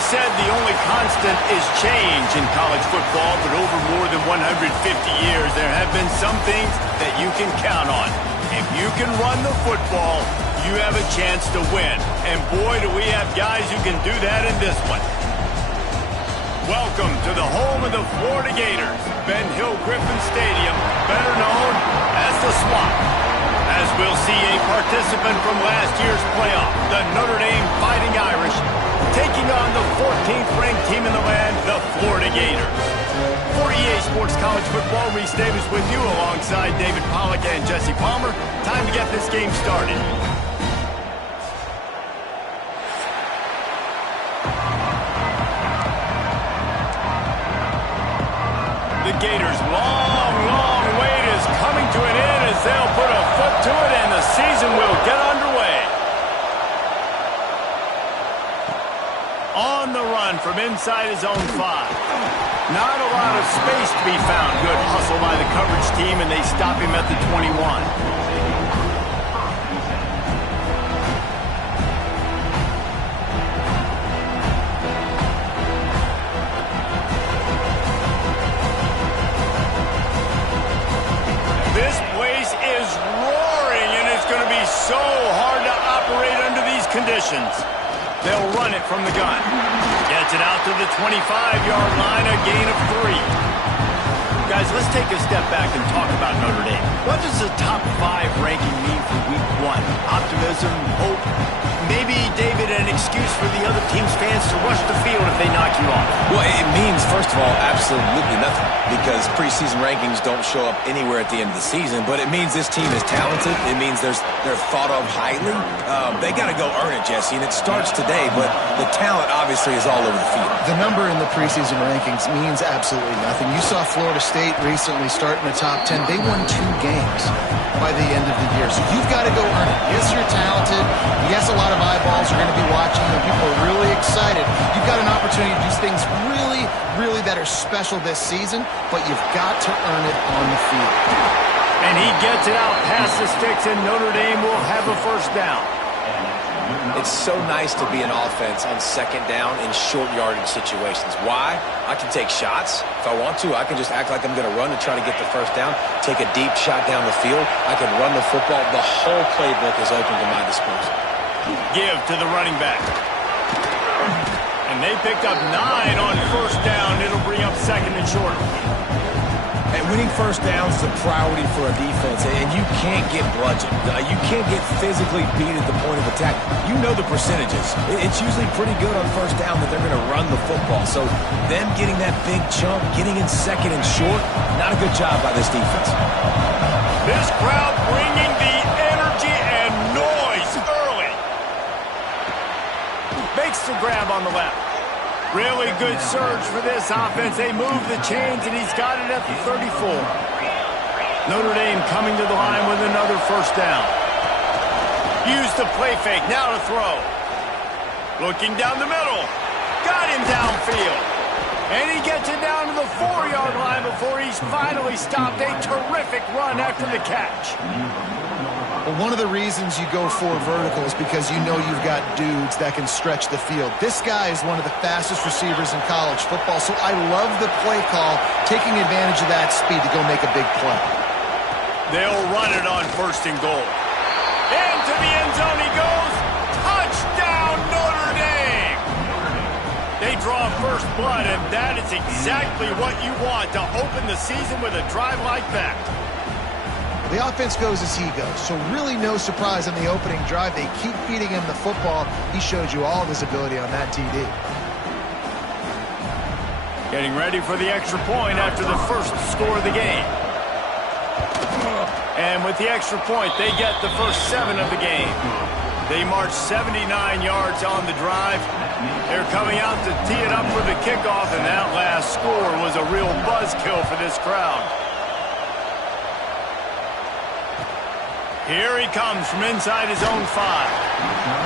always said the only constant is change in college football, but over more than 150 years, there have been some things that you can count on. If you can run the football, you have a chance to win. And boy, do we have guys who can do that in this one. Welcome to the home of the Florida Gators, Ben Hill Griffin Stadium, better known as the Swamp. As we'll see a participant from last year's playoff, the Notre Dame Fighting Irish, taking on the 14th ranked team in the land, the Florida Gators. For EA Sports College Football, Reese Davis with you alongside David Pollack and Jesse Palmer. Time to get this game started. The Gators' long wait is coming to an end as they'll put a foot to it and the season will get underway. On the run from inside his own 5. Not a lot of space to be found. Good hustle by the coverage team, and they stop him at the 21. This place is roaring, and it's going to be so hard to operate under these conditions. They'll run it from the gun. Gets it out to the 25-yard line, a gain of 3. Guys, let's take a step back and talk about Notre Dame. What does the top 5 ranking mean for week 1? Optimism, hope, maybe, David, an excuse for the other team's fans to rush the field if they knock you off? Well, it means, first of all, absolutely nothing, because preseason rankings don't show up anywhere at the end of the season, but it means this team is talented. It means they're thought of highly. They got to go earn it, Jesse, and it starts today, but the talent obviously is all over the field. The number in the preseason rankings means absolutely nothing. You saw Florida State recently start in the top 10. They won 2 games by the end of the year, so you've got to go earn it. Yes, you're talented. Yes, a lot of eyeballs are going to be watching you, and people are really excited. You've got an opportunity to do things really that are special this season, but you've got to earn it on the field. And he gets it out past the sticks, and Notre Dame will have a first down. It's so nice to be an offense on second down in short yardage situations. Why? I can take shots. If I want to, I can just act like I'm going to run to try to get the first down, take a deep shot down the field. I can run the football. The whole playbook is open to my disposal. Give to the running back. And they picked up 9 on first down. It'll bring up second and short. And winning first downs is a priority for a defense, and you can't get bludgeoned. You can't get physically beat at the point of attack. You know the percentages. It's usually pretty good on first down that they're going to run the football. So them getting that big chunk, getting in second and short, not a good job by this defense. This crowd bringing the energy and noise early. Makes the grab on the left. Really good surge for this offense. They move the chains, and he's got it at the 34. Notre Dame coming to the line with another first down. Use the play fake. Now to throw. Looking down the middle. Got him downfield. And he gets it down to the 4-yard line before he's finally stopped. A terrific run after the catch. Well, one of the reasons you go for vertical is because you know you've got dudes that can stretch the field. This guy is one of the fastest receivers in college football, so I love the play call, taking advantage of that speed to go make a big play. They'll run it on first and goal. Into the end zone he goes. Touchdown, Notre Dame! They draw first blood, and that is exactly what you want to open the season with a drive like that. The offense goes as he goes, so really no surprise on the opening drive. They keep feeding him the football. He showed you all of his ability on that TD. Getting ready for the extra point after the first score of the game. And with the extra point, they get the first 7 of the game. They march 79 yards on the drive. They're coming out to tee it up for the kickoff, and that last score was a real buzzkill for this crowd. Here he comes from inside his own 5.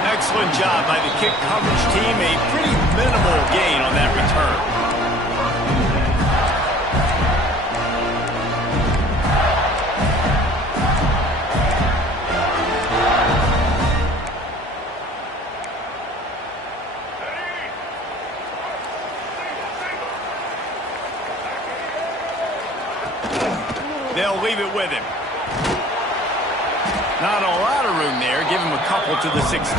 Excellent job by the kick coverage team. A pretty minimal gain on that return. They'll leave it with him. Not a lot of room there. Give him a couple to the 16.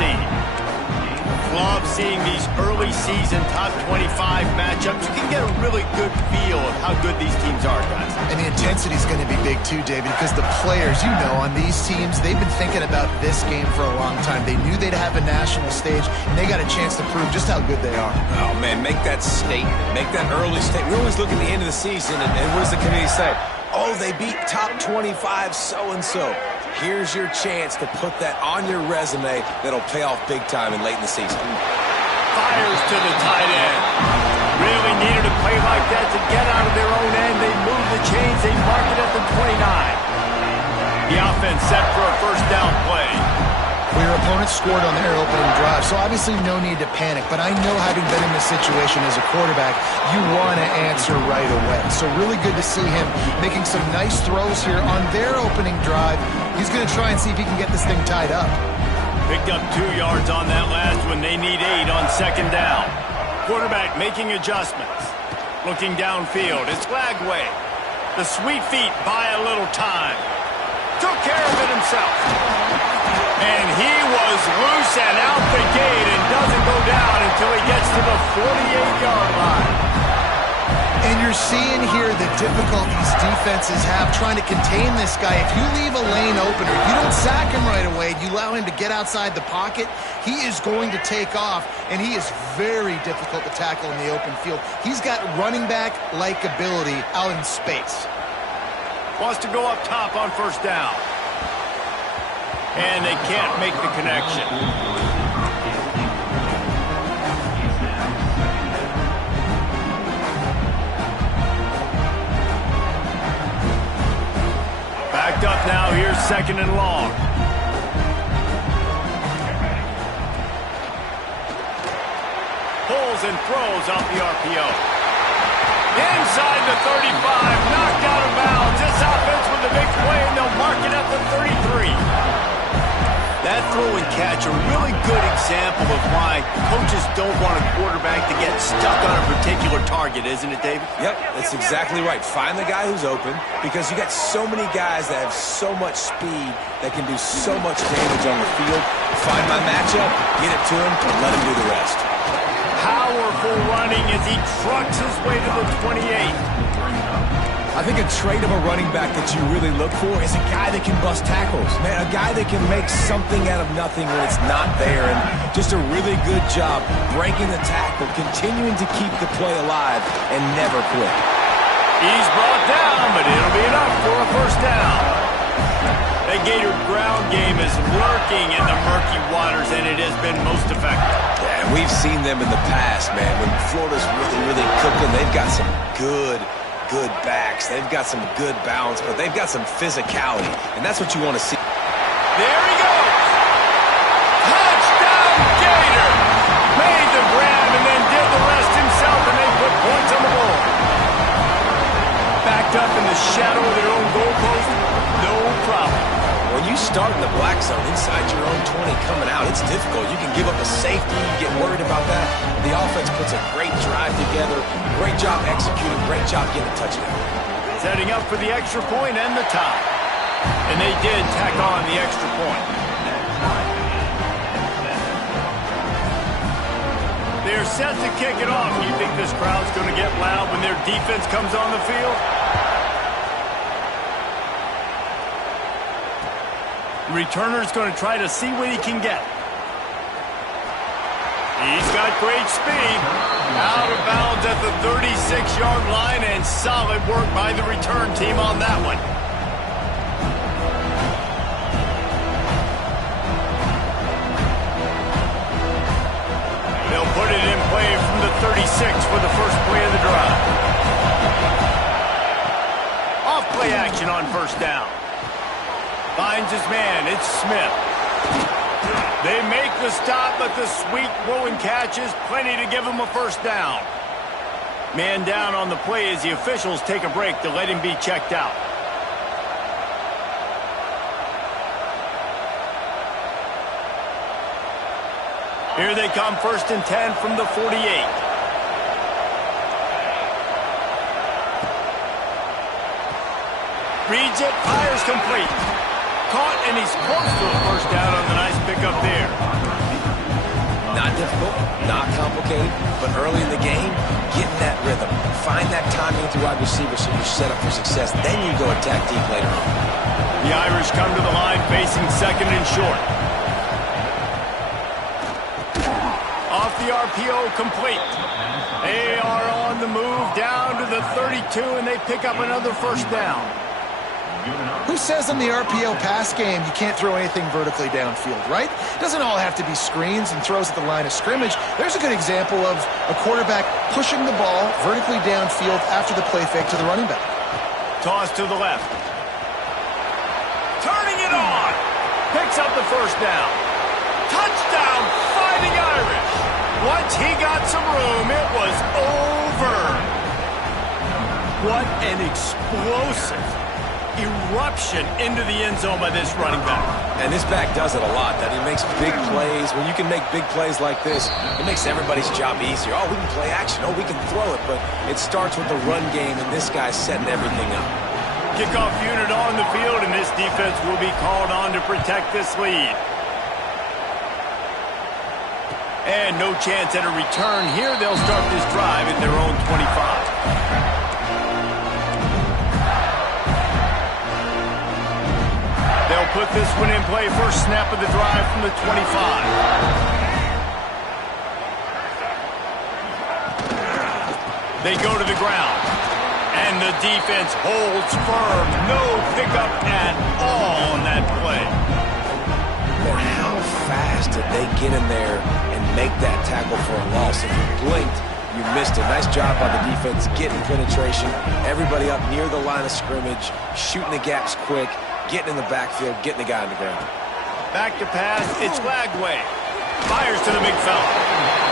Love seeing these early season top 25 matchups. You can get a really good feel of how good these teams are, guys. And the intensity is going to be big too, David, because the players, you know, on these teams, they've been thinking about this game for a long time. They knew they'd have a national stage, and they got a chance to prove just how good they are. Oh, man, make that statement. Make that early statement. We always look at the end of the season, and what does the community say? Oh, they beat top 25 so-and-so. Here's your chance to put that on your resume that'll pay off big time and late in the season. Fires to the tight end. Really needed a play like that to get out of their own end. They move the chains. They mark it at the 29. The offense set for a first down play. Well, your opponent scored on their opening drive, so obviously no need to panic. But I know, having been in this situation as a quarterback, you want to answer right away. So really good to see him making some nice throws here on their opening drive. He's going to try and see if he can get this thing tied up. Picked up 2 yards on that last one. They need 8 on second down. Quarterback making adjustments. Looking downfield. It's Lagway. The sweet feet buy a little time. Took care of it himself. And he was loose and out the gate and doesn't go down until he gets to the 48-yard line. And you're seeing here the difficulties defenses have trying to contain this guy. If you leave a lane open or you don't sack him right away, you allow him to get outside the pocket, he is going to take off, and he is very difficult to tackle in the open field. He's got running back-like ability out in space. Wants to go up top on first down. And they can't make the connection. Backed up now. Here's second and long. Pulls and throws off the RPO. Inside the 35, knocked out of bounds. This offense with a big play, and they'll mark it at the 33. That throw and catch, a really good example of why coaches don't want a quarterback to get stuck on a particular target, isn't it, David? Yep, that's exactly right. Find the guy who's open, because you got so many guys that have so much speed that can do so much damage on the field. Find my matchup, get it to him, and let him do the rest. Powerful running as he trucks his way to the 28. I think a trait of a running back that you really look for is a guy that can bust tackles. Man, a guy that can make something out of nothing when it's not there. And just a really good job breaking the tackle, continuing to keep the play alive, and never quit. He's brought down, but it'll be enough for a first down. The Gator ground game is lurking in the murky waters, and it has been most effective. Yeah, and we've seen them in the past, man. When Florida's really cooking, they've got some good backs. They've got some good balance, but they've got some physicality, and that's what you want to see. There he goes! Touchdown, Gator! Made the grab and then did the rest himself, and they put points on the board. Backed up in the shadow of their own goalpost, no problem. When you start in the black zone inside your own 20 coming out, it's difficult. You can give up a safety, you get worried about that. The offense puts a great drive together, great job executing, great job getting a touchdown. Setting up for the extra point and the tie. And they did tack on the extra point. They're set to kick it off. You think this crowd's going to get loud when their defense comes on the field? The returner's going to try to see what he can get. He's got great speed. Out of bounds at the 36-yard line, and solid work by the return team on that one. They'll put it in play from the 36 for the first play of the drive. Off play action on first down. Finds his man. It's Smith. They make the stop, but the sweet throw and catch is plenty to give him a first down. Man down on the play as the officials take a break to let him be checked out. Here they come, 1st and 10 from the 48. Reads it, fires complete. Caught, and he's close to a first down on the nice pickup there. Not difficult, not complicated, but early in the game, get in that rhythm. Find that timing with the wide receiver so you're set up for success. Then you go attack deep later on. The Irish come to the line facing second and short. Off the RPO, complete. They are on the move down to the 32, and they pick up another first down. Who says in the RPO pass game you can't throw anything vertically downfield, right? It doesn't all have to be screens and throws at the line of scrimmage. There's a good example of a quarterback pushing the ball vertically downfield after the play fake to the running back. Toss to the left. Turning it on. Picks up the first down. Touchdown, Fighting Irish. Once he got some room, it was over. What an explosive eruption into the end zone by this running back. And this back does it a lot. That he makes big plays. When you can make big plays like this, it makes everybody's job easier. Oh, we can play action. Oh, we can throw it. But it starts with the run game, and this guy's setting everything up. Kickoff unit on the field, and this defense will be called on to protect this lead. And no chance at a return here. They'll start this drive at their own 25. They'll put this one in play. First snap of the drive from the 25. They go to the ground. And the defense holds firm. No pickup at all on that play. But how fast did they get in there and make that tackle for a loss? If you blinked, you missed it. Nice job by the defense getting penetration. Everybody up near the line of scrimmage, shooting the gaps quick. Getting in the backfield, getting the guy on the ground. Back to pass, it's Lagway. Fires to the big fella.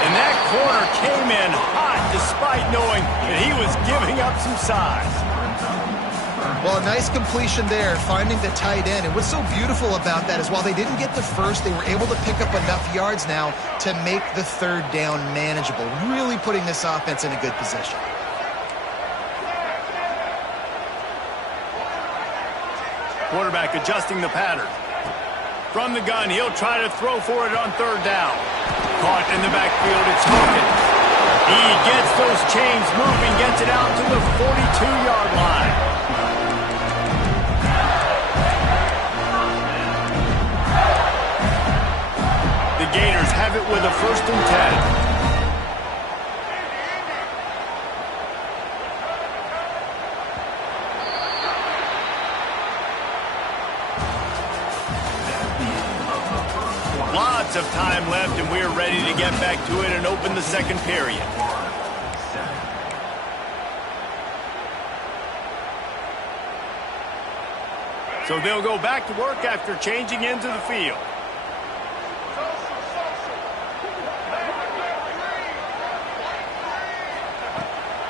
And that corner came in hot despite knowing that he was giving up some size. Well, a nice completion there, finding the tight end. And what's so beautiful about that is while they didn't get the first, they were able to pick up enough yards now to make the third down manageable, really putting this offense in a good position. Quarterback adjusting the pattern. From the gun, he'll try to throw for it on third down. Caught in the backfield, it's Hogan. He gets those chains moving, gets it out to the 42-yard line. The Gators have it with a 1st and 10. Lots of time left, and we're ready to get back to it and open the second period. So they'll go back to work after changing into the field.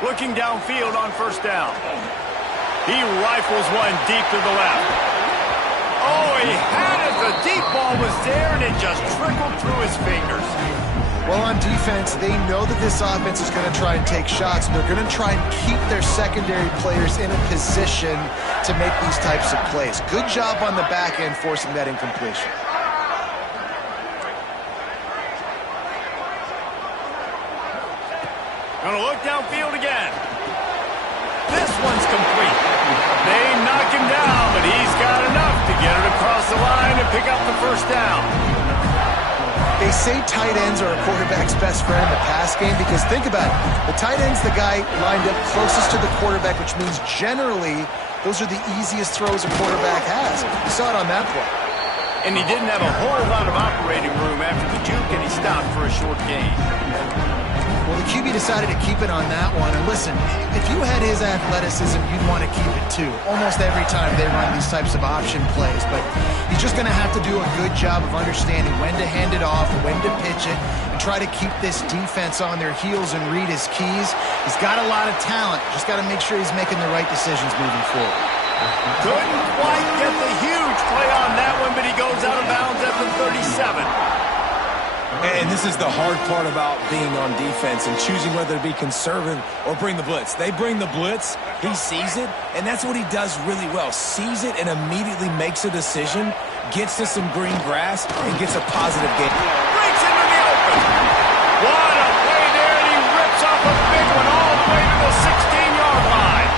Looking downfield on first down. He rifles one deep to the left. Oh, he had it. The deep ball was there, and it just trickled through his fingers. Well, on defense, they know that this offense is going to try and take shots, and they're going to try and keep their secondary players in a position to make these types of plays. Good job on the back end forcing that incompletion. Gonna look downfield again. This one's complete. They knock him down, but he's got enough to get it across the line and pick up the first down. They say tight ends are a quarterback's best friend in the pass game because think about it. The tight end's the guy lined up closest to the quarterback, which means generally those are the easiest throws a quarterback has. You saw it on that play. And he didn't have a whole lot of operating room after the juke, and he stopped for a short gain. Well, the QB decided to keep it on that one. And listen, if you had his athleticism, you'd want to keep it too. Almost every time they run these types of option plays. But he's just going to have to do a good job of understanding when to hand it off, when to pitch it, and try to keep this defense on their heels and read his keys. He's got a lot of talent. Just got to make sure he's making the right decisions moving forward. Couldn't quite get the huge play on that one, but he goes out of bounds at the 37. And this is the hard part about being on defense and choosing whether to be conservative or bring the blitz. They bring the blitz, he sees it, and that's what he does really well. Sees it and immediately makes a decision, gets to some green grass, and gets a positive gain. Breaks into the open. What a play there, and he rips off a big one all the way to the 16-yard line.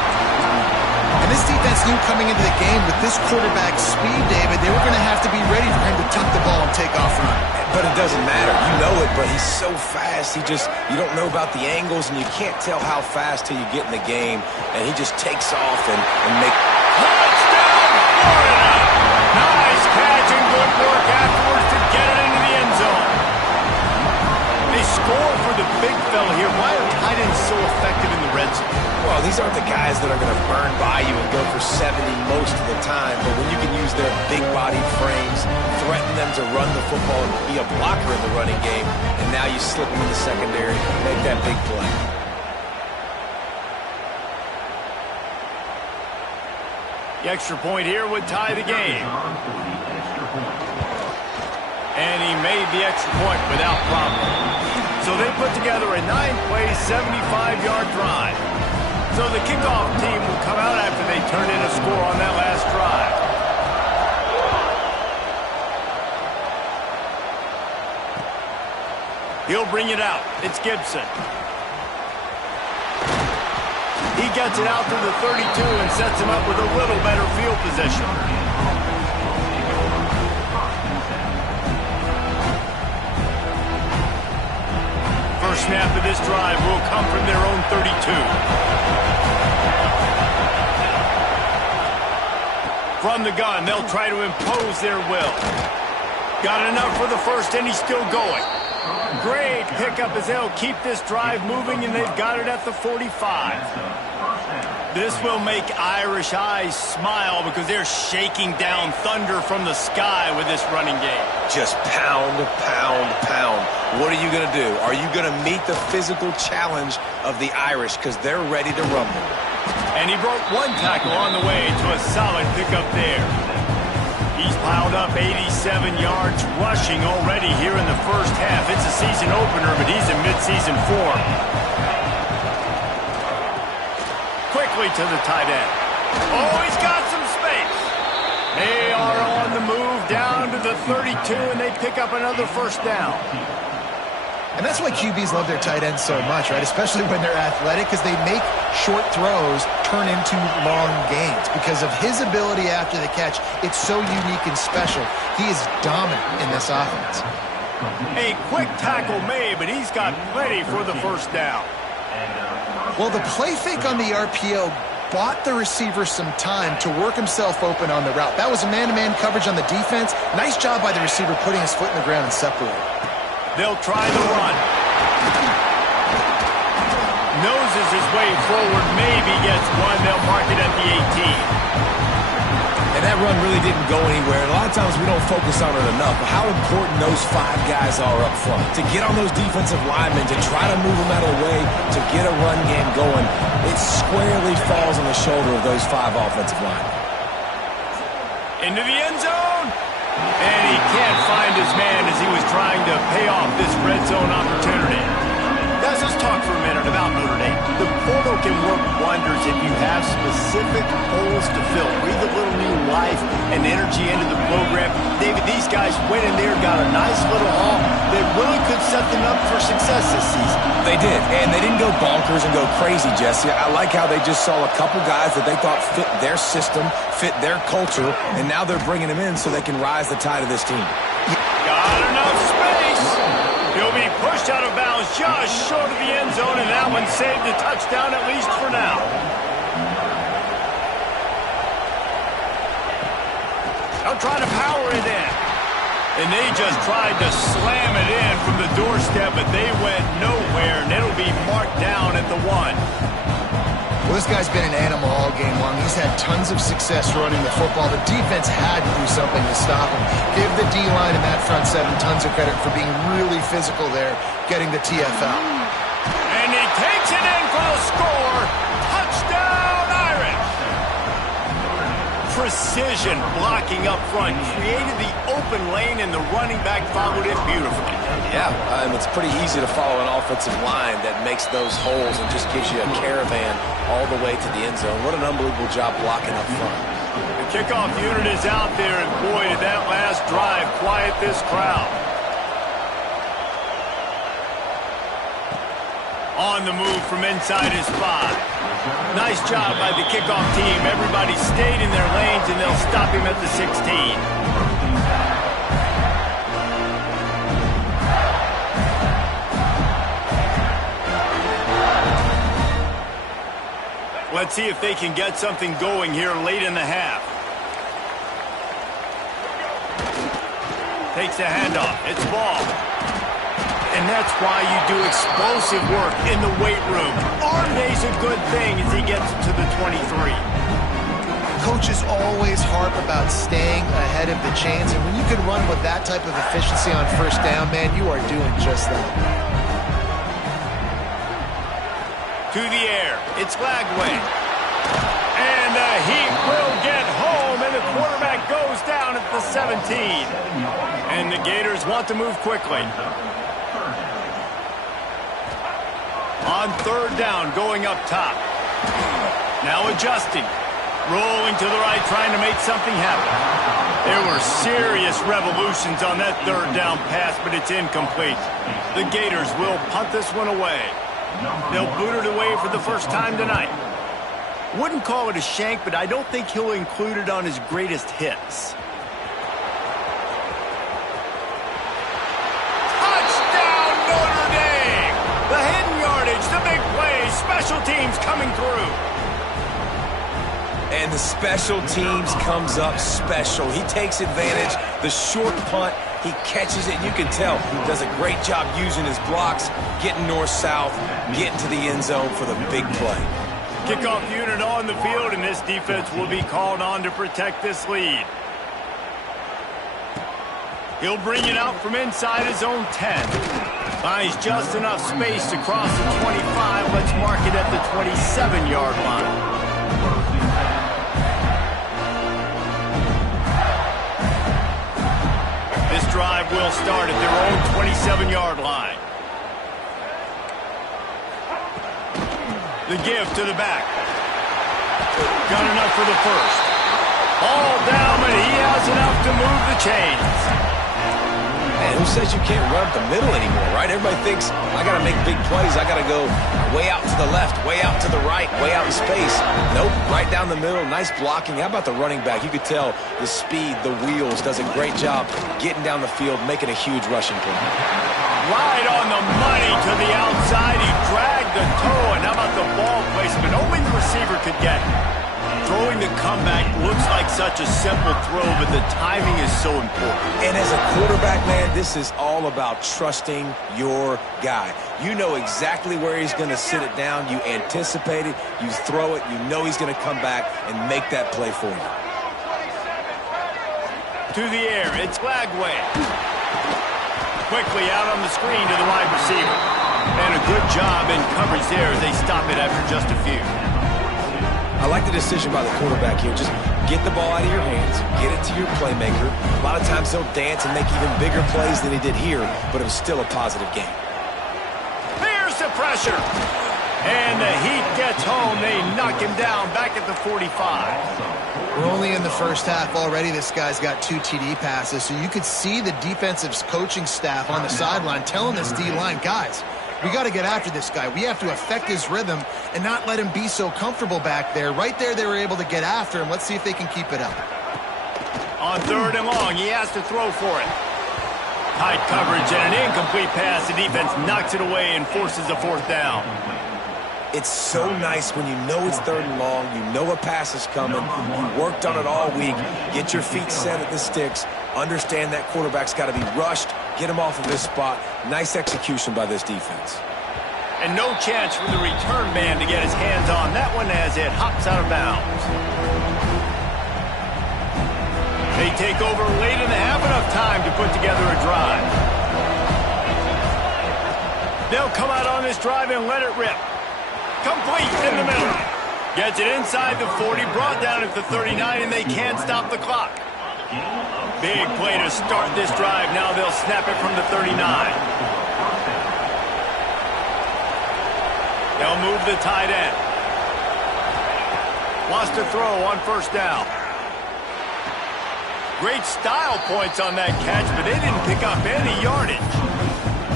And this defense knew coming into the game with this quarterback speed, David, they were going to have to be ready for him to tuck the ball and take off run. But it doesn't matter. You know it, but he's so fast. You don't know about the angles, and you can't tell how fast till you get in the game. And he just takes off and make... Touchdown, Florida! Nice catch and good work afterwards to get it into the end zone. They score for the big fella here. Why are tight ends so effective in the red zone? Well, these aren't the guys that are going to burn by you and go for 70 most of the time, but when you can use their big-bodied frames, threaten them to run the football and be a blocker in the running game, and now you slip them in the secondary and make that big play. The extra point here would tie the game. And he made the extra point without problem. So they put together a 9-play, 75-yard drive. So the kickoff team will come out after they turn in a score on that last drive. He'll bring it out. It's Gibson. He gets it out to the 32 and sets him up with a little better field position. First snap of this drive will come from their own 32. From the gun, they'll try to impose their will. Got enough for the first, and he's still going. Great pickup as they'll keep this drive moving, and they've got it at the 45. This will make Irish eyes smile because they're shaking down thunder from the sky with this running game. Just pound, pound, pound. What are you going to do? Are you going to meet the physical challenge of the Irish because they're ready to rumble? And he broke one tackle on the way to a solid pickup there. He's piled up 87 yards rushing already here in the first half. It's a season opener, but he's in midseason form. Quickly to the tight end. Oh, he's got some space. They are on the move down to the 32, and they pick up another first down. And that's why QBs love their tight ends so much, right? Especially when they're athletic, because they make short throws turn into long gains. Because of his ability after the catch, it's so unique and special. He is dominant in this offense. A quick tackle made, but he's got plenty for the first down. Well, the play fake on the RPO bought the receiver some time to work himself open on the route. That was a man-to-man coverage on the defense. Nice job by the receiver putting his foot in the ground and separating. They'll try the run. Noses his way forward, maybe gets one. They'll mark it at the 18. And that run really didn't go anywhere. And a lot of times we don't focus on it enough, but how important those 5 guys are up front. To get on those defensive linemen, to try to move them out of the way, to get a run game going, it squarely falls on the shoulder of those 5 offensive linemen. Into the end zone. And he can't find his man as he was trying to pay off this red zone opportunity. Guys, let's talk for a minute about Notre Dame. The portal can work wonders if you have specific holes to fill. Breathe a little new life and energy into the program. David, these guys went in there, got a nice little haul that really could set them up for success this season. They did, and they didn't go bonkers and go crazy, Jesse. I like how they just saw a couple guys that they thought fit their system, fit their culture, and now they're bringing them in so they can rise the tide of this team. Got enough space. He'll be pushed out of bounds just short of the end zone, and that one saved a touchdown at least for now. They'll try to power it in. And they just tried to slam it in from the doorstep, but they went nowhere, and it'll be marked down at the 1. Well, this guy's been an animal all game long. He's had tons of success running the football. The defense had to do something to stop him. Give the D-line and that front 7 tons of credit for being really physical there, getting the TFL. And he takes it in for the score. Touchdown, Irish! precision blocking up front. Created the open lane, and the running back followed it beautifully. Yeah, it's pretty easy to follow an offensive line that makes those holes and just gives you a caravan all the way to the end zone. What an unbelievable job blocking up front. The kickoff unit is out there, and boy, did that last drive quiet this crowd. On the move from inside his 5. Nice job by the kickoff team. Everybody stayed in their lanes, and they'll stop him at the 16. Let's see if they can get something going here late in the half. Takes a handoff. It's ball. And that's why you do explosive work in the weight room. Arm day's a good thing as he gets to the 23. Coaches always harp about staying ahead of the chains, and when you can run with that type of efficiency on first down, man, you are doing just that. To the air. It's Lagway. And the Heat will get home, and the quarterback goes down at the 17. And the Gators want to move quickly. On third down, going up top. Now adjusting. Rolling to the right, trying to make something happen. There were serious revolutions on that third down pass, but it's incomplete. The Gators will punt this one away. They'll boot it away for the first time tonight. Wouldn't call it a shank, but I don't think he'll include it on his greatest hits. Touchdown, Notre Dame! The hidden yardage, the big play, special teams coming through. And the special teams comes up special. He takes advantage. The short punt, he catches it. You can tell he does a great job using his blocks, getting north-south, getting to the end zone for the big play. Kickoff unit on the field, and this defense will be called on to protect this lead. He'll bring it out from inside his own 10. Finds just enough space to cross the 25. Let's mark it at the 27-yard line. This drive will start at their own 27-yard line. The give to the back. Got enough for the first. All down, but he has enough to move the chains. Man, who says you can't run up the middle anymore, right? Everybody thinks, I got to make big plays. I got to go way out to the left, way out to the right, way out in space. Nope, right down the middle. Nice blocking. How about the running back? You could tell the speed, the wheels, does a great job getting down the field, making a huge rushing play. Right on the money to the outside. He dragged the toe, and how about the ball placement? Only the receiver could get it. Throwing the comeback looks like such a simple throw, but the timing is so important. And as a quarterback, man, this is all about trusting your guy. You know exactly where he's going to sit it down. You anticipate it. You throw it. You know he's going to come back and make that play for you. To the air. It's Lagway. Quickly out on the screen to the wide receiver. And a good job in coverage there as they stop it after just a few. I like the decision by the quarterback here. Just get the ball out of your hands, get it to your playmaker. A lot of times he'll dance and make even bigger plays than he did here, but it was still a positive game. Here's the pressure. And the Heat gets home. They knock him down back at the 45. We're only in the first half already. This guy's got 2 TD passes, so you could see the defensive coaching staff on the sideline telling this D-line, guys, we got to get after this guy. We have to affect his rhythm and not let him be so comfortable back there. Right there, they were able to get after him. Let's see if they can keep it up. On third and long, he has to throw for it. Tight coverage and an incomplete pass. The defense knocks it away and forces a fourth down. It's so nice when you know it's third and long, you know a pass is coming, you worked on it all week, get your feet set at the sticks, understand that quarterback's got to be rushed, get him off of his spot. Nice execution by this defense. And no chance for the return man to get his hands on that one as it hops out of bounds. They take over late in the half, enough time to put together a drive. They'll come out on this drive and let it rip. Complete in the middle. Gets it inside the 40, brought down at the 39, and they can't stop the clock. Big play to start this drive. Now they'll snap it from the 39. They'll move the tight end. Wants to throw on first down. Great style points on that catch, but they didn't pick up any yardage.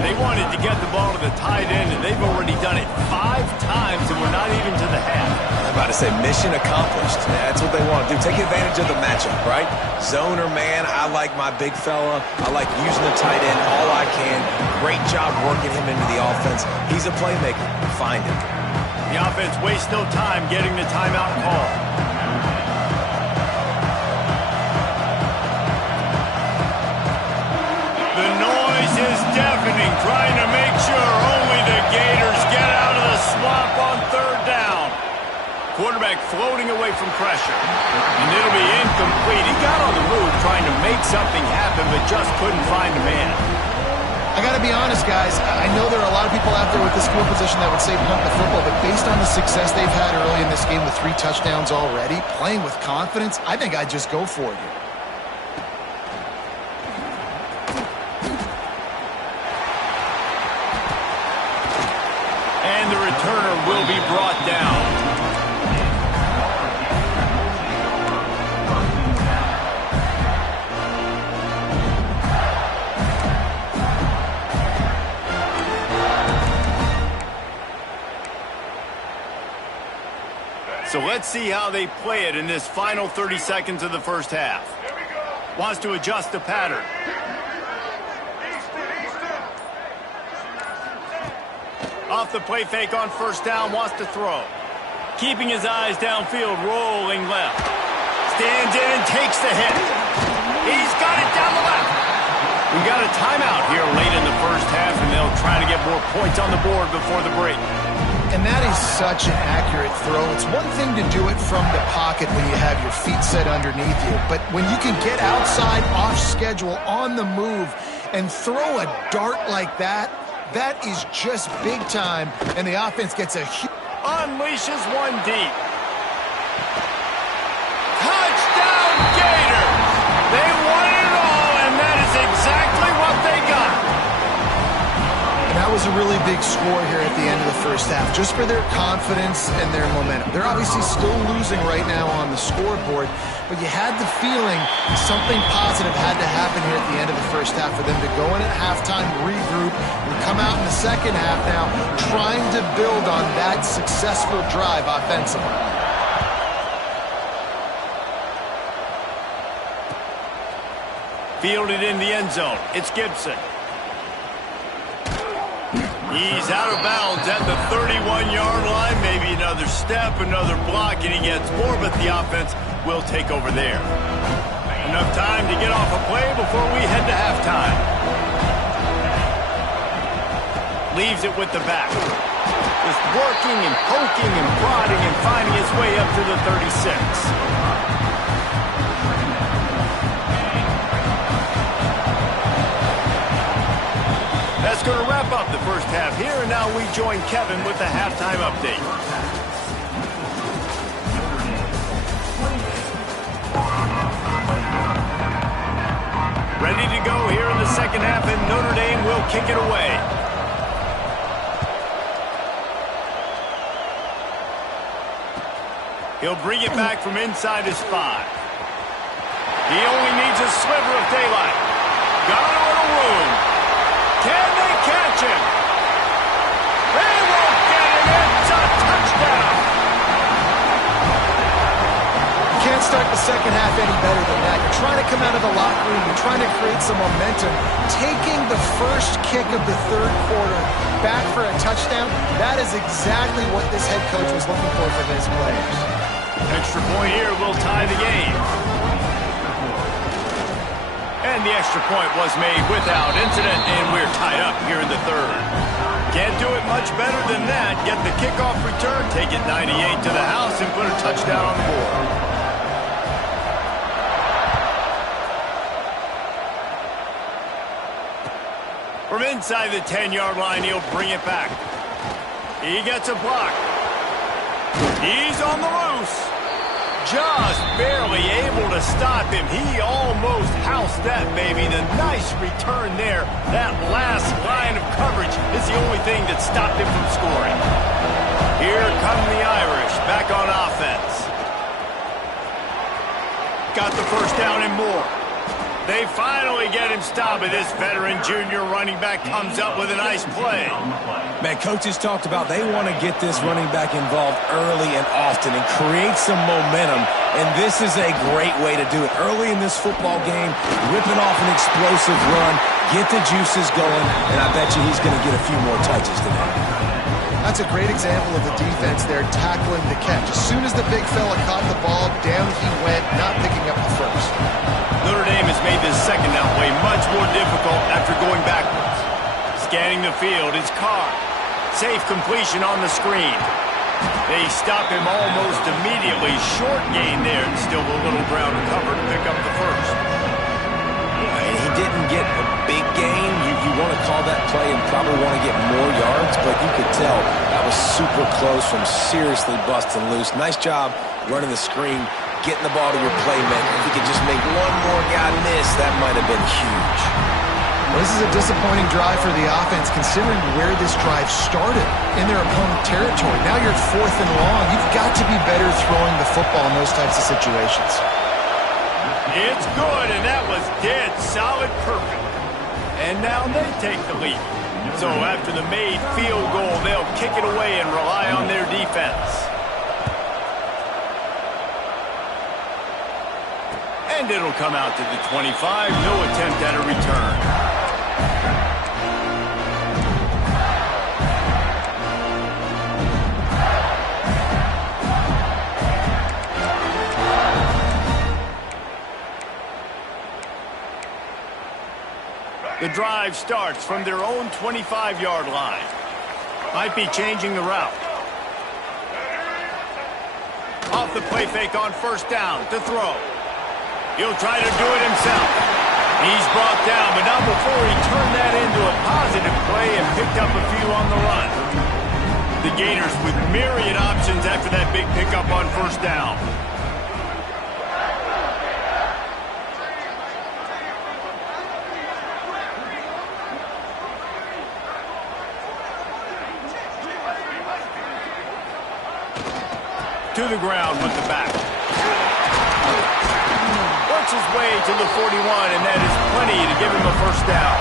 They wanted to get the ball to the tight end, and they've already done it 5 times, and we're not even to the half. I'm about to say mission accomplished. That's what they want to do. Take advantage of the matchup, right? Zone or man, I like my big fella. I like using the tight end all I can. Great job working him into the offense. He's a playmaker. Find him. The offense wastes no time getting the timeout call. The noise is deafening, trying to make sure only the Gators get out of the swamp on third down. Quarterback floating away from pressure. And it'll be incomplete. He got on the move trying to make something happen, but just couldn't find a man. I got to be honest, guys. I know there are a lot of people out there with this field position that would say punt the football, but based on the success they've had early in this game with 3 touchdowns already, playing with confidence, I think I'd just go for it. And the returner will be brought down. So let's see how they play it in this final 30 seconds of the first half. Wants to adjust the pattern. Off the play fake on first down, wants to throw. Keeping his eyes downfield, rolling left. Stands in and takes the hit. He's got it down the left. We got a timeout here late in the first half, and they'll try to get more points on the board before the break. And that is such an accurate throw. It's one thing to do it from the pocket when you have your feet set underneath you, but when you can get outside, off schedule, on the move, and throw a dart like that, that is just big time, and the offense gets a huge... Unleashes one deep. Touchdown Gators! They won it all, and that is exactly what they got. And that was a really big score here at the end of the first half, just for their confidence and their momentum. They're obviously still losing right now on the scoreboard, but you had the feeling something positive had to happen here at the end of the first half for them to go in at halftime, regroup, and come out in the second half now trying to build on that successful drive offensively. Fielded in the end zone. It's Gibson. He's out of bounds at the 31-yard line. Maybe another step, another block, and he gets more, but the offense will take over there. Enough time to get off a play before we head to halftime. Leaves it with the back. Just working and poking and prodding and finding his way up to the 36. That's going to wrap up the first half here, and now we join Kevin with the halftime update. Ready to go here in the second half, and Notre Dame will kick it away. He'll bring it back from inside his 5. He only needs a sliver of daylight. Got a little room. Can they catch him? They won't get him. It's a touchdown. You can't start the second half any better than that. You're trying to come out of the locker room. You're trying to create some momentum. Taking the first kick of the third quarter back for a touchdown, that is exactly what this head coach was looking for his players. Extra point here will tie the game. And the extra point was made without incident, and we're tied up here in the third. Can't do it much better than that. Get the kickoff return, take it 98 to the house, and put a touchdown on the board. From inside the 10-yard line, he'll bring it back. He gets a block. He's on the loose. Just barely able to stop him. He almost housed that baby. The nice return there. That last line of coverage is the only thing that stopped him from scoring. Here come the Irish back on offense. Got the first down and more. They finally get him stopped, but this veteran junior running back comes up with a nice play. Man, coaches talked about they want to get this running back involved early and often and create some momentum, and this is a great way to do it. Early in this football game, ripping off an explosive run, get the juices going, and I bet you he's going to get a few more touches today. That's a great example of the defense there tackling the catch. As soon as the big fella caught the ball, down he went, not picking up the first. Notre Dame has made this second down play much more difficult after going backwards. Scanning the field, it's Carr. Safe completion on the screen. They stop him almost immediately. Short gain there, and still a little ground to cover to pick up the first. And he didn't get a big gain. You want to call that play and probably want to get more yards, but you could tell that was super close from seriously busting loose. Nice job running the screen, getting the ball to your playmaker. If he could just make one more guy miss, that might have been huge. Well, this is a disappointing drive for the offense, considering where this drive started, in their opponent territory. Now you're 4th and long. You've got to be better throwing the football in those types of situations. It's good, and that was dead solid perfect. And now they take the lead. So after the made field goal, they'll kick it away and rely on their defense. And it'll come out to the 25. No attempt at a return. The drive starts from their own 25-yard line. Might be changing the route. Off the play fake on first down to throw. He'll try to do it himself. He's brought down, but not before he turned that into a positive play and picked up a few on the run. The Gators with myriad options after that big pickup on first down. To the ground with the back. Works his way to the 41, and that is plenty to give him a first down.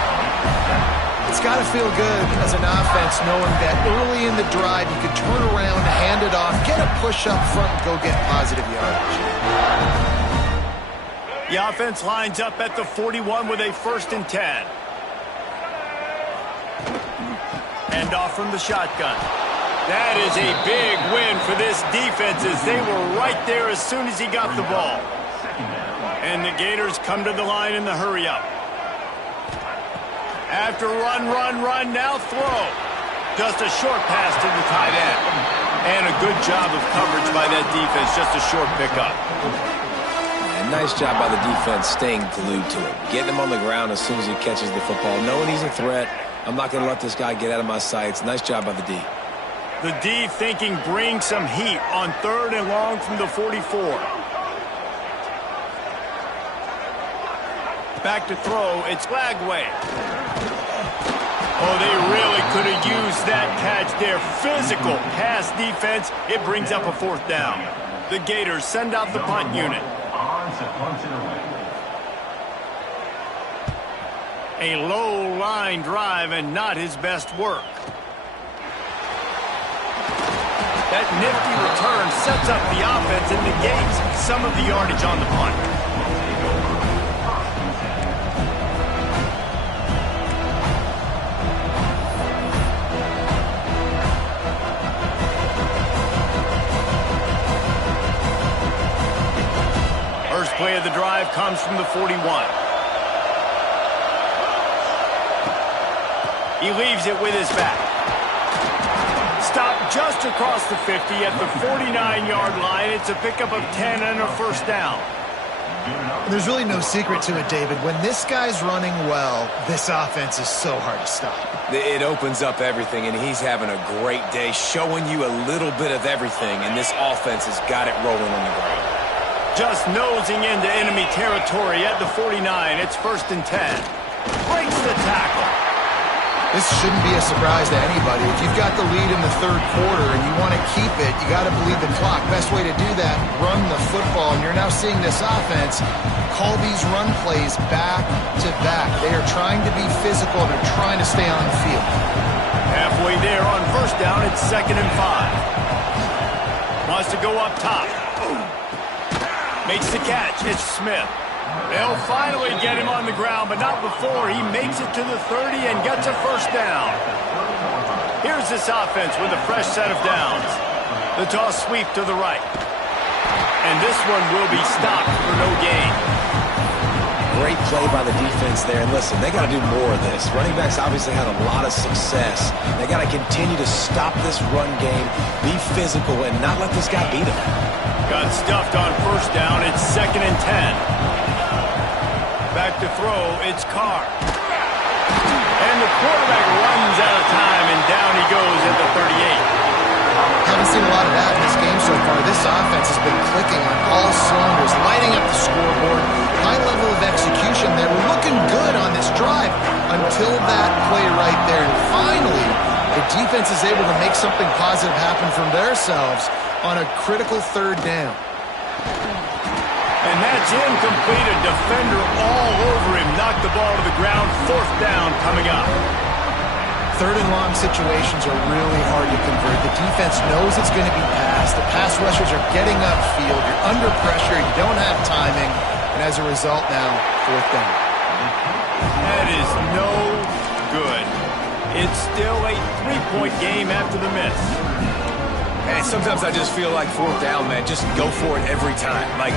It's got to feel good as an offense knowing that early in the drive you can turn around, hand it off, get a push up front, and go get positive yardage. The offense lines up at the 41 with a 1st and 10. Hand off from the shotgun. That is a big win for this defense as they were right there as soon as he got the ball. And the Gators come to the line in the hurry-up. After run, now throw. Just a short pass to the tight end. And a good job of coverage by that defense, just a short pickup. And nice job by the defense staying glued to it. Getting him on the ground as soon as he catches the football. Knowing he's a threat, I'm not going to let this guy get out of my sights. Nice job by the D. The D thinking bring some heat on 3rd and long from the 44. Back to throw, it's Lagway. Oh, they really could have used that catch there. Physical pass defense, it brings up a 4th down. The Gators send out the punt unit. A low line drive and not his best work. That nifty return sets up the offense and negates some of the yardage on the punt. First play of the drive comes from the 41. He leaves it with his back. Stopped just across the 50 at the 49-yard line. It's a pickup of 10 and a first down. There's really no secret to it, David. When this guy's running well, this offense is so hard to stop. It opens up everything, and he's having a great day, showing you a little bit of everything, and this offense has got it rolling on the ground. Just nosing into enemy territory at the 49. It's 1st and 10. Breaks the tackle. This shouldn't be a surprise to anybody. If you've got the lead in the third quarter and you want to keep it, you got to bleed the clock. Best way to do that, run the football. And you're now seeing this offense call these run plays back to back. They are trying to be physical. They're trying to stay on the field. Halfway there on 1st down, it's 2nd and 5. Wants to go up top. Makes the catch. It's Smith. They'll finally get him on the ground, but not before he makes it to the 30 and gets a 1st down. Here's this offense with a fresh set of downs. The toss sweep to the right. And this one will be stopped for no gain. Great play by the defense there. And listen, they got to do more of this. Running backs obviously had a lot of success. They got to continue to stop this run game, be physical, and not let this guy beat them. Got stuffed on 1st down. It's 2nd and 10. Back to throw, it's Carr. And the quarterback runs out of time, and down he goes at the 38. Haven't seen a lot of that in this game so far. This offense has been clicking on all cylinders, lighting up the scoreboard. High level of execution there. We're looking good on this drive until that play right there. And finally, the defense is able to make something positive happen from themselves on a critical 3rd down. And that's incomplete. A defender all over him. Knocked the ball to the ground. 4th down coming up. 3rd and long situations are really hard to convert. The defense knows it's going to be passed. The pass rushers are getting upfield. You're under pressure. You don't have timing. And as a result now, 4th down. That is no good. It's still a 3-point game after the miss. And sometimes I just feel like 4th down, man. Just go for it every time. Like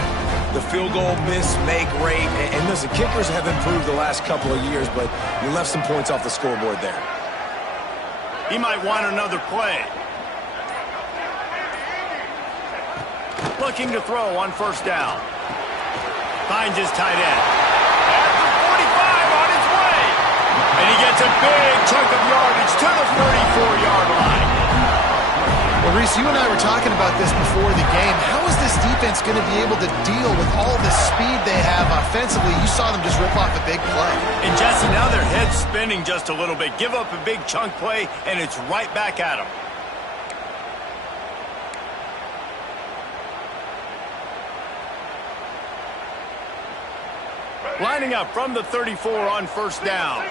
the field goal miss, make rate. And listen, kickers have improved the last couple of years, but you left some points off the scoreboard there. He might want another play. Looking to throw on 1st down. Finds his tight end. At the 45 on his way. And he gets a big chunk of yardage to the 34-yard line. Well, Reese, you and I were talking about this before the game. How is this defense going to be able to deal with all the speed they have offensively? You saw them just rip off a big play. And Jesse, now their head's spinning just a little bit. Give up a big chunk play, and it's right back at them. Lining up from the 34 on 1st down.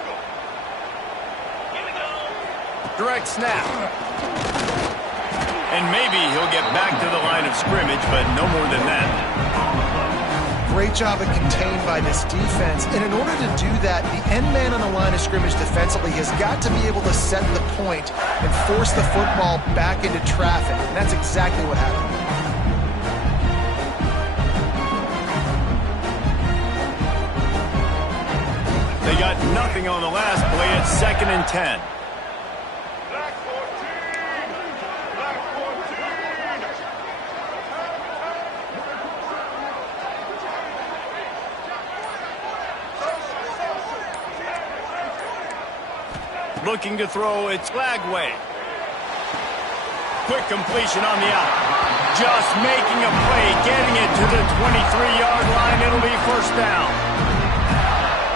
Direct snap. And maybe he'll get back to the line of scrimmage, but no more than that. Great job of contained by this defense. And in order to do that, the end man on the line of scrimmage defensively has got to be able to set the point and force the football back into traffic. And that's exactly what happened. They got nothing on the last play. It's 2nd and 10. Looking to throw, it's Lagway. Quick completion on the out. Just making a play, getting it to the 23-yard line. It'll be 1st down.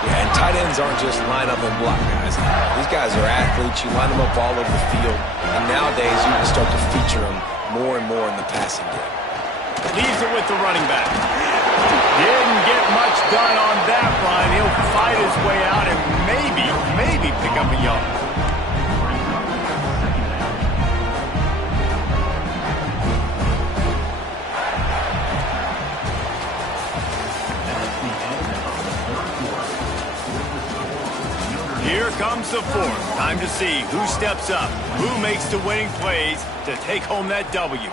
Yeah, and tight ends aren't just line up and block guys. These guys are athletes. You line them up all over the field. And nowadays, you can start to feature them more and more in the passing game. Leaves it with the running back. Didn't get much done on that line. He'll fight his way out and maybe pick up a yard. Here comes the 4th. Time to see who steps up, who makes the winning plays to take home that W.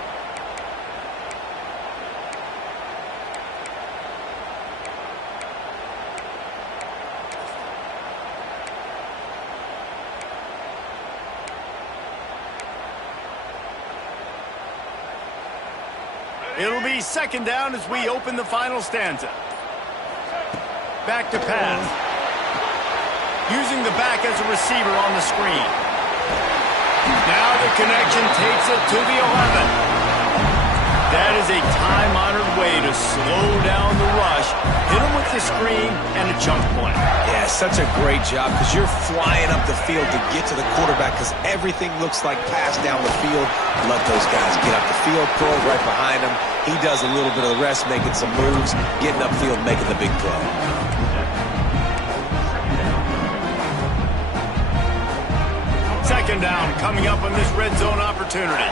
It'll be 2nd down as we open the final stanza. Back to pass. Using the back as a receiver on the screen. Now the connection takes it to the 11. That is a time-honored way to slow down the rush, hit him with the screen, and a chunk play. Yeah, such a great job because you're flying up the field to get to the quarterback because everything looks like pass down the field. Let those guys get up the field, throw it right behind him. He does a little bit of the rest, making some moves, getting upfield, making the big play. Second down coming up on this red zone opportunity.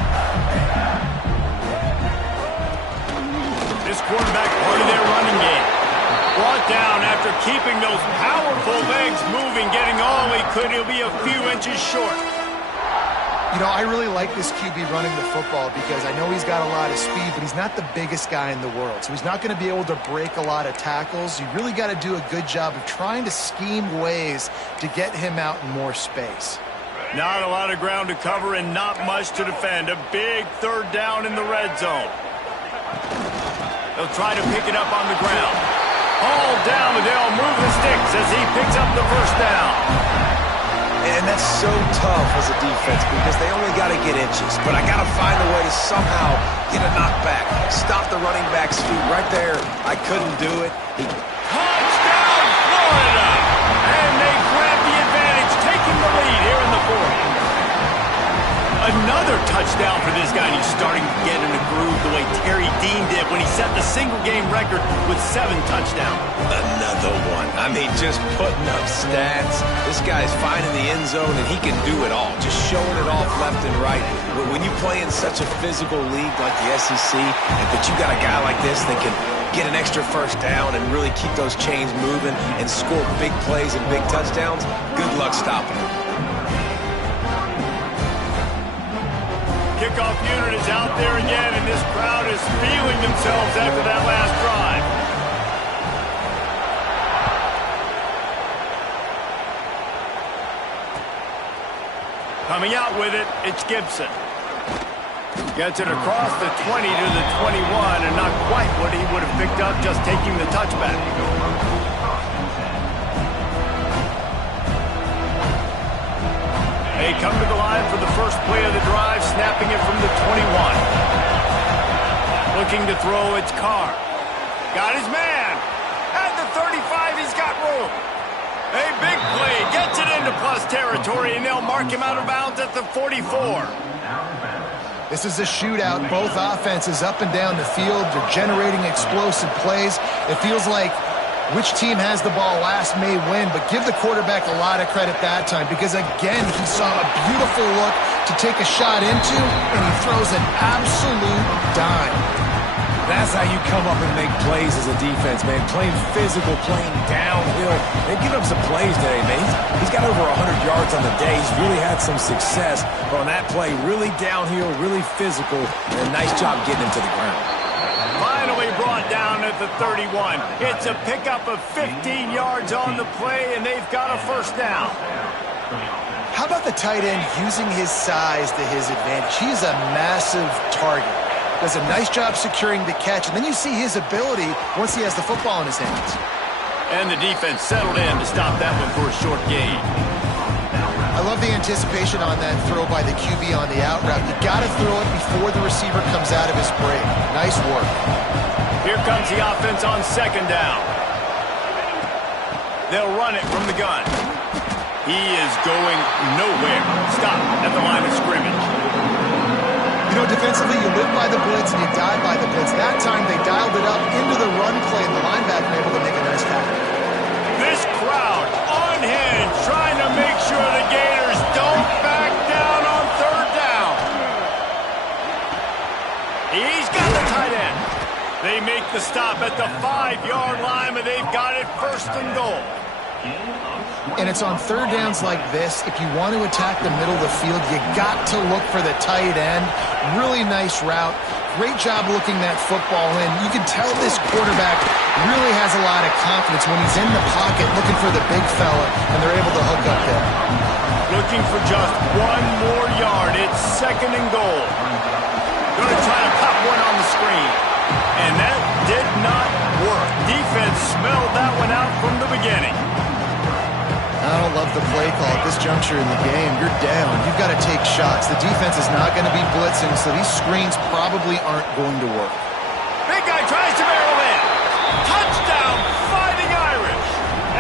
This quarterback part of their running game. Brought down after keeping those powerful legs moving, getting all he could. He'll be a few inches short. You know, I really like this QB running the football because I know he's got a lot of speed, but he's not the biggest guy in the world. So he's not going to be able to break a lot of tackles. You really got to do a good job of trying to scheme ways to get him out in more space. Not a lot of ground to cover and not much to defend. A big third down in the red zone. They'll try to pick it up on the ground. All down, and they'll move the sticks as he picks up the first down. And that's so tough as a defense because they only got to get inches. But I got to find a way to somehow get a knockback. Stop the running back's feet right there. I couldn't do it. Touchdown, Florida! And they grab the advantage, taking the lead here in the fourth. Another touchdown for this guy, and he's starting to get in a groove the way Terry Dean did when he set the single-game record with 7 touchdowns. Another one. I mean, just putting up stats. This guy's finding the end zone, and he can do it all, just showing it off left and right. But when you play in such a physical league like the SEC, but you got a guy like this that can get an extra first down and really keep those chains moving and score big plays and big touchdowns, good luck stopping him. Kickoff unit is out there again, and this crowd is feeling themselves after that last drive. Coming out with it, it's Gibson. Gets it across the 20 to the 21, and not quite what he would have picked up just taking the touchback. They come to the line for the first play of the drive, snapping it from the 21. Looking to throw, it's Carr. Got his man. At the 35, he's got room. A big play, gets it into plus territory, and they'll mark him out of bounds at the 44. This is a shootout. Both offenses up and down the field. They're generating explosive plays. It feels like which team has the ball last may win, but give the quarterback a lot of credit that time because, again, he saw a beautiful look to take a shot into, and he throws an absolute dime. That's how you come up and make plays as a defense, man. Playing physical, playing downhill. They've given up some plays today, man. He's got over 100 yards on the day. He's really had some success. But on that play, really downhill, really physical, and a nice job getting him to the ground. Finally brought down at the 31. It's a pickup of 15 yards on the play, and they've got a first down. How about the tight end using his size to his advantage? He's a massive target. Does a nice job securing the catch, and then you see his ability once he has the football in his hands. And the defense settled in to stop that one for a short gain. I love the anticipation on that throw by the QB on the out route. You got to throw it before the receiver comes out of his break. Nice work. Here comes the offense on second down. They'll run it from the gun. He is going nowhere. Stop at the line of scrimmage. You know, defensively, you live by the blitz and you die by the blitz. That time, they dialed it up into the run play, and the linebacker able to make a nice tackle. This crowd unhinged, trying to make sure the Gators don't back down on third down. He's got the tight end. They make the stop at the 5-yard line, but they've got it first and goal. And it's on third downs like this. If you want to attack the middle of the field, you got to look for the tight end. Really nice route. Great job looking that football in. You can tell this quarterback really has a lot of confidence when he's in the pocket looking for the big fella, and they're able to hook up there. Looking for just one more yard. It's second and goal. Going to try to pop one on the screen. And that did not work. Defense smelled that one out from the beginning. I don't love the play call at this juncture in the game. You're down. You've got to take shots. The defense is not going to be blitzing, so these screens probably aren't going to work. Big guy tries to barrel in. Touchdown, Fighting Irish.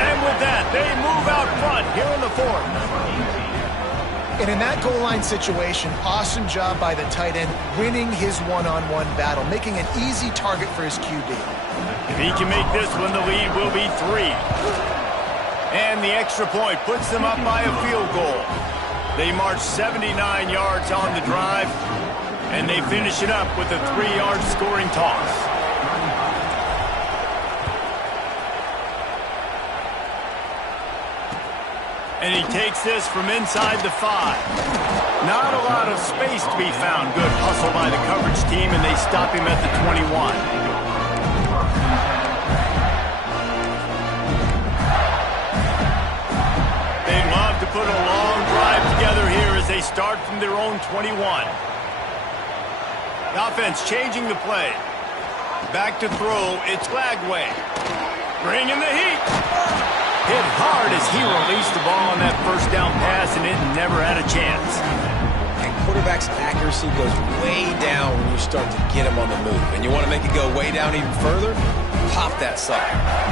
And with that, they move out front here in the fourth. And in that goal line situation, awesome job by the tight end, winning his one-on-one battle, making an easy target for his QB. If he can make this one, the lead will be 3. And the extra point puts them up by a field goal. They march 79 yards on the drive, and they finish it up with a 3-yard scoring toss. And he takes this from inside the 5. Not a lot of space to be found. Good hustle by the coverage team, and they stop him at the 21. Put a long drive together here as they start from their own 21. The offense changing the play. Back to throw, it's Lagway. Bringing the heat. Hit hard as he released the ball on that first down pass, and it never had a chance. And quarterback's accuracy goes way down when you start to get him on the move. And you want to make it go way down even further? Pop that sucker.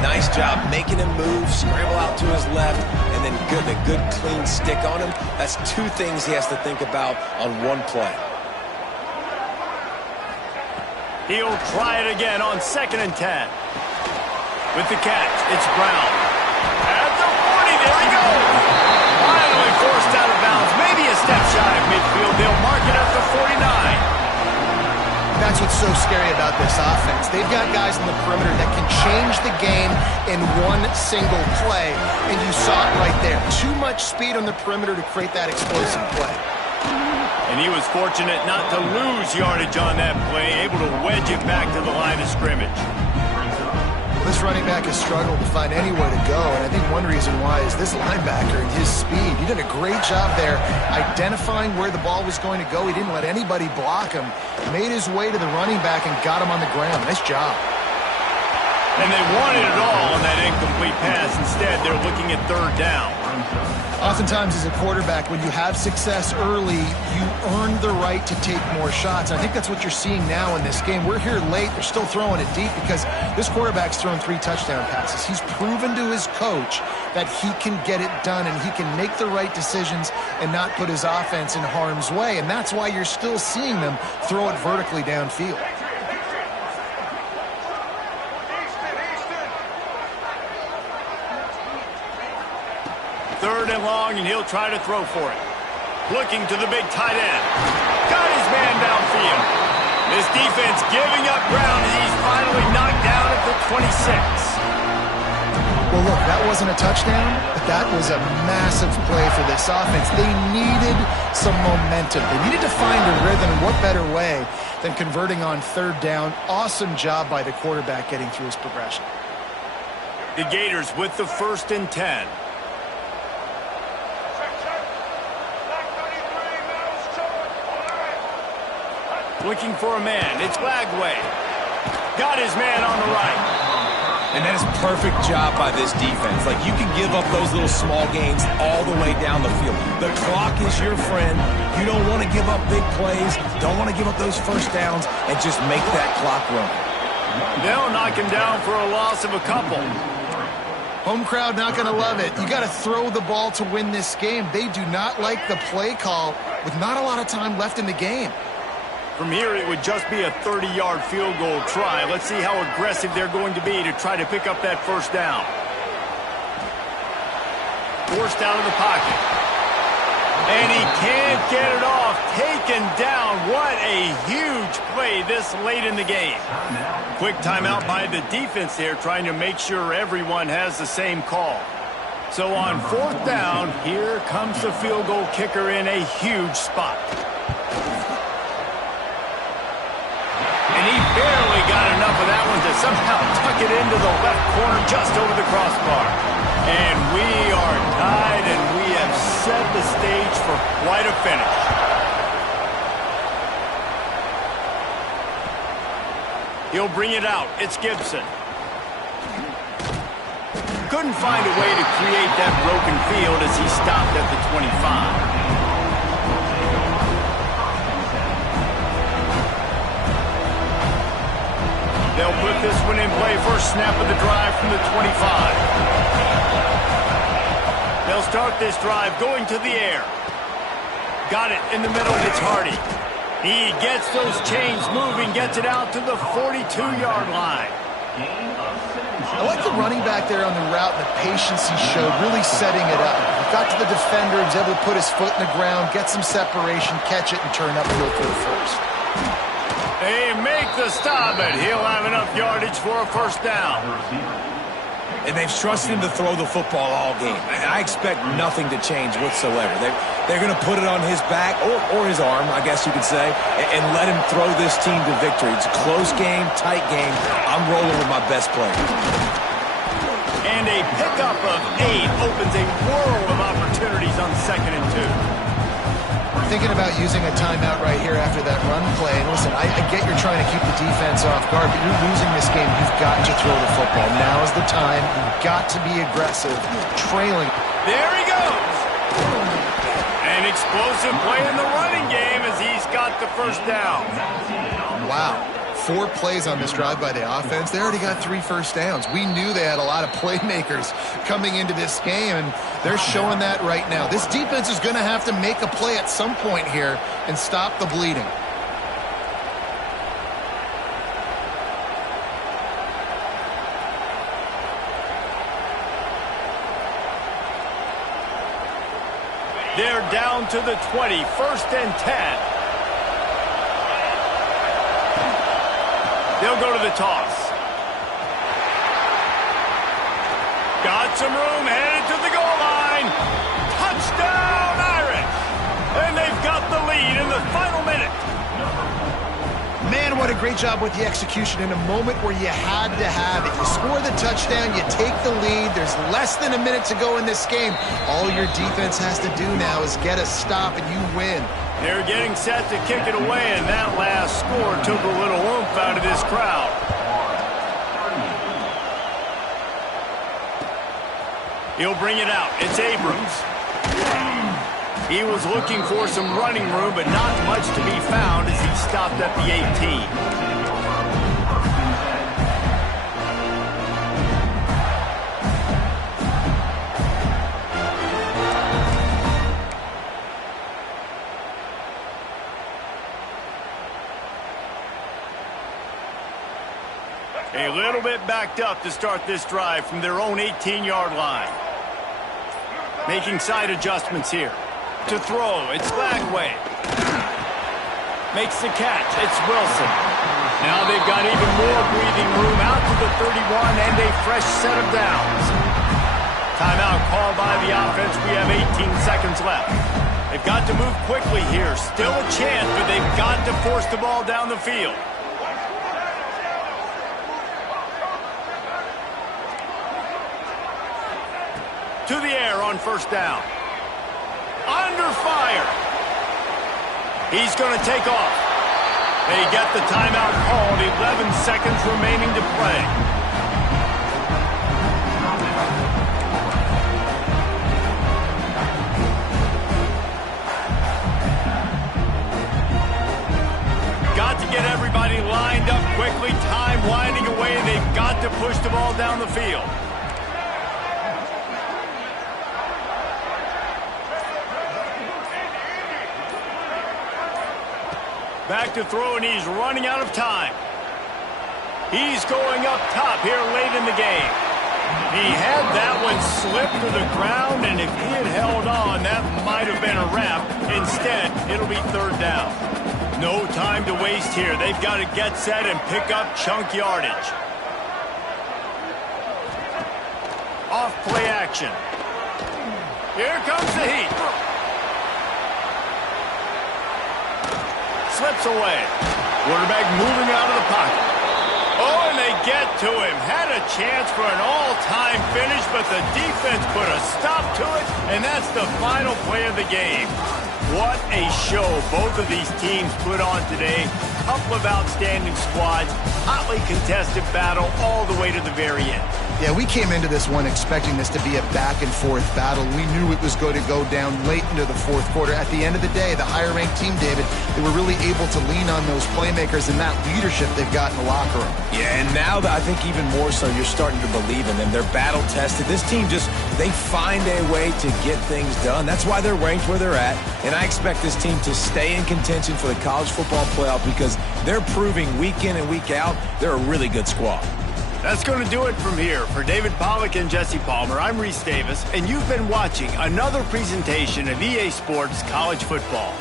Nice job making him move, scramble out to his left, and then a good clean stick on him. That's 2 things he has to think about on one play. He'll try it again on 2nd and 10. With the catch, it's Brown. At the 40, there he goes. Finally forced out of bounds. Maybe a step shy of midfield. They'll mark it at the 49. That's what's so scary about this offense. They've got guys in the perimeter that can change the game in one single play, and you saw it right there. Too much speed on the perimeter to create that explosive play. And he was fortunate not to lose yardage on that play, able to wedge it back to the line of scrimmage. This running back has struggled to find anywhere to go, and I think one reason why is this linebacker and his speed. He did a great job there identifying where the ball was going to go. He didn't let anybody block him. Made his way to the running back and got him on the ground. Nice job. And they wanted it all on that incomplete pass. Instead, they're looking at 3rd down. Oftentimes as a quarterback, when you have success early, you earn the right to take more shots. I think that's what you're seeing now in this game. We're here late. They're still throwing it deep because this quarterback's thrown 3 touchdown passes. He's proven to his coach that he can get it done and he can make the right decisions and not put his offense in harm's way. And that's why you're still seeing them throw it vertically downfield. Third and long, and he'll try to throw for it. Looking to the big tight end. Got his man downfield. This defense giving up ground as he's finally knocked down at the 26. Well, look, that wasn't a touchdown, but that was a massive play for this offense. They needed some momentum. They needed to find a rhythm, and what better way than converting on 3rd down. Awesome job by the quarterback getting through his progression. The Gators with the 1st and 10. Looking for a man. It's Lagway. Got his man on the right. And that is a perfect job by this defense. Like, you can give up those little small gains all the way down the field. The clock is your friend. You don't want to give up big plays. Don't want to give up those 1st downs and just make that clock run. They'll knock him down for a loss of a couple. Home crowd not going to love it. You got to throw the ball to win this game. They do not like the play call with not a lot of time left in the game. From here, it would just be a 30-yard field goal try. Let's see how aggressive they're going to be to try to pick up that 1st down. Forced out of the pocket. And he can't get it off. Taken down. What a huge play this late in the game. Quick timeout by the defense there, trying to make sure everyone has the same call. So on 4th down, here comes the field goal kicker in a huge spot. And he barely got enough of that one to somehow tuck it into the left corner just over the crossbar. And we are tied, and we have set the stage for quite a finish. He'll bring it out. It's Gibson. Couldn't find a way to create that broken field as he stopped at the 25. They'll put this one in play. First snap of the drive from the 25. They'll start this drive going to the air. Got it in the middle. It's Hardy. He gets those chains moving, gets it out to the 42-yard line. I like the running back there on the route and the patience he showed, really setting it up. He got to the defender, he was able to put his foot in the ground, get some separation, catch it, and turn upfield for the first. They make the stop, but he'll have enough yardage for a first down. And they've trusted him to throw the football all game. I expect nothing to change whatsoever. They're going to put it on his back, or his arm, I guess you could say, and let him throw this team to victory. It's a close game, tight game. I'm rolling with my best player. And a pickup of 8 opens a world of opportunities on 2nd and 2. Thinking about using a timeout right here after that run play. And listen, I get you're trying to keep the defense off guard, but you're losing this game. You've got to throw the football. Now is the time. You've got to be aggressive, trailing. There he goes. An explosive play in the running game as he's got the first down. Wow. 4 plays on this drive by the offense. They already got 3 first downs. We knew they had a lot of playmakers coming into this game, and they're showing that right now. This defense is going to have to make a play at some point here and stop the bleeding. They're down to the 20, 1st and 10. They'll go to the toss. Got some room, headed to the goal line. Touchdown, Irish! And they've got the lead in the final minute. Man, what a great job with the execution in a moment where you had to have it. You score the touchdown, you take the lead. There's less than a minute to go in this game. All your defense has to do now is get a stop, and you win. They're getting set to kick it away, and that last score took a little oomph out of this crowd. He'll bring it out. It's Abrams. He was looking for some running room, but not much to be found as he stopped at the 18. A little bit backed up to start this drive from their own 18-yard line. Making side adjustments here. To throw, it's Lagway. Makes the catch, it's Wilson. Now they've got even more breathing room out to the 31 and a fresh set of downs. Timeout called by the offense. We have 18 seconds left. They've got to move quickly here. Still a chance, but they've got to force the ball down the field. To the air on first down. Under fire. He's going to take off. They get the timeout called. 11 seconds remaining to play. Got to get everybody lined up quickly. Time winding away, and they've got to push the ball down the field. Back to throw, and he's running out of time. He's going up top here late in the game. He had that one slip to the ground, and if he had held on, that might have been a wrap. Instead, it'll be 3rd down. No time to waste here. They've got to get set and pick up chunk yardage. Off play action. Here comes the heat. Slips away. Quarterback moving out of the pocket. Oh, and they get to him. Had a chance for an all-time finish, but the defense put a stop to it, and that's the final play of the game. What a show both of these teams put on today. Couple of outstanding squads. Hotly contested battle all the way to the very end. Yeah, we came into this one expecting this to be a back-and-forth battle. We knew it was going to go down late into the fourth quarter. At the end of the day, the higher-ranked team, David, they were really able to lean on those playmakers and that leadership they've got in the locker room. Yeah, and now I think even more so, you're starting to believe in them. They're battle-tested. This team they find a way to get things done. That's why they're ranked where they're at. And I expect this team to stay in contention for the college football playoff because they're proving week in and week out they're a really good squad. That's going to do it from here. For David Pollack and Jesse Palmer, I'm Reese Davis, and you've been watching another presentation of EA Sports College Football.